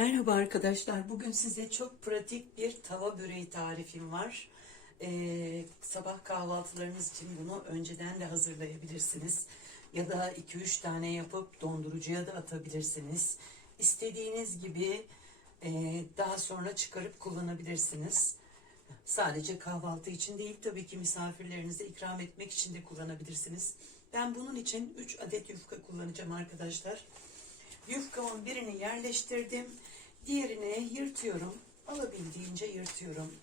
Merhaba arkadaşlar. Bugün size çok pratik bir tava böreği tarifim var. Ee, sabah kahvaltılarınız için bunu önceden de hazırlayabilirsiniz. Ya da 2-3 tane yapıp dondurucuya da atabilirsiniz. İstediğiniz gibi e, daha sonra çıkarıp kullanabilirsiniz. Sadece kahvaltı için değil tabii ki misafirlerinize ikram etmek için de kullanabilirsiniz. Ben bunun için 3 adet yufka kullanacağım arkadaşlar. Yufkamın birini yerleştirdim. Diğerini yırtıyorum. Alabildiğince yırtıyorum.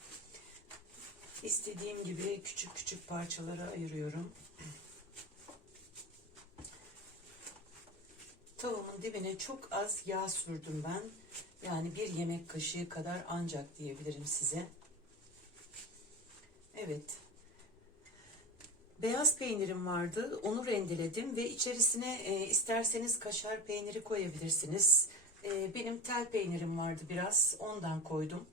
İstediğim gibi küçük küçük parçalara ayırıyorum. Tavamın dibine çok az yağ sürdüm ben. Yani bir yemek kaşığı kadar ancak diyebilirim size. Evet. Beyaz peynirim vardı. Onu rendeledim ve içerisine e, isterseniz kaşar peyniri koyabilirsiniz. E, benim tel peynirim vardı biraz. Ondan koydum.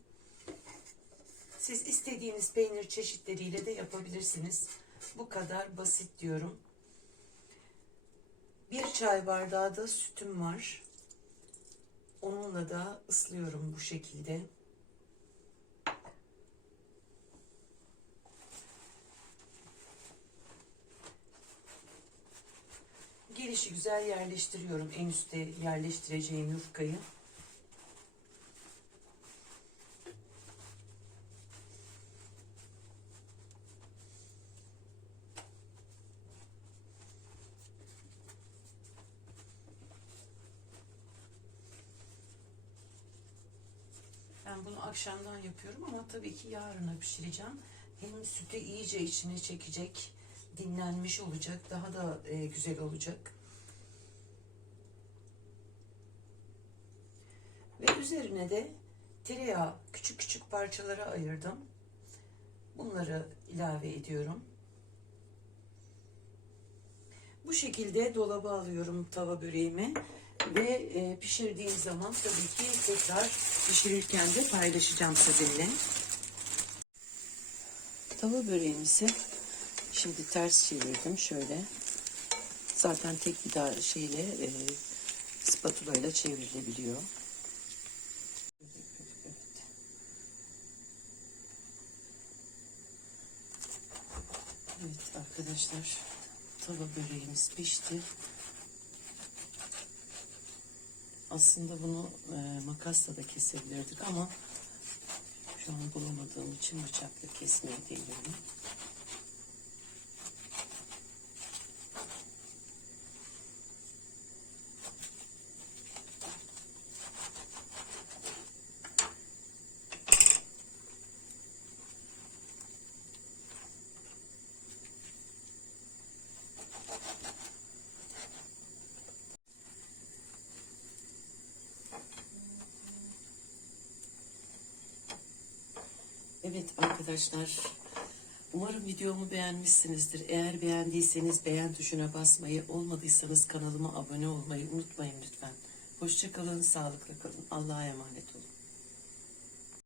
Siz istediğiniz peynir çeşitleriyle de yapabilirsiniz. Bu kadar basit diyorum. Bir çay bardağı da sütüm var. Onunla da ıslıyorum bu şekilde. Gelişi güzel yerleştiriyorum. En üstte yerleştireceğim yufkayı. Ben bunu akşamdan yapıyorum ama tabii ki yarına pişireceğim. Hem sütü iyice içine çekecek, dinlenmiş olacak, daha da e, güzel olacak. Ve üzerine de tereyağı küçük küçük parçalara ayırdım. Bunları ilave ediyorum. Bu şekilde dolaba alıyorum tava böreğimi ve e, pişirdiğim zaman tabii ki tekrar pişirirken de paylaşacağım sizinle. Tava böreğimizi şimdi ters çevirdim şöyle. Zaten tek bir daha şeyle e, spatula ile çevrilebiliyor. Evet arkadaşlar tava böreğimiz pişti. Aslında bunu e, makasla da kesebilirdik ama şu an bulamadığım için bıçakla kesmeye deniyorum. Evet arkadaşlar. Umarım videomu beğenmişsinizdir. Eğer beğendiyseniz beğen tuşuna basmayı, olmadıysanız kanalıma abone olmayı unutmayın lütfen. Hoşçakalın, sağlıkla kalın. Allah'a emanet olun.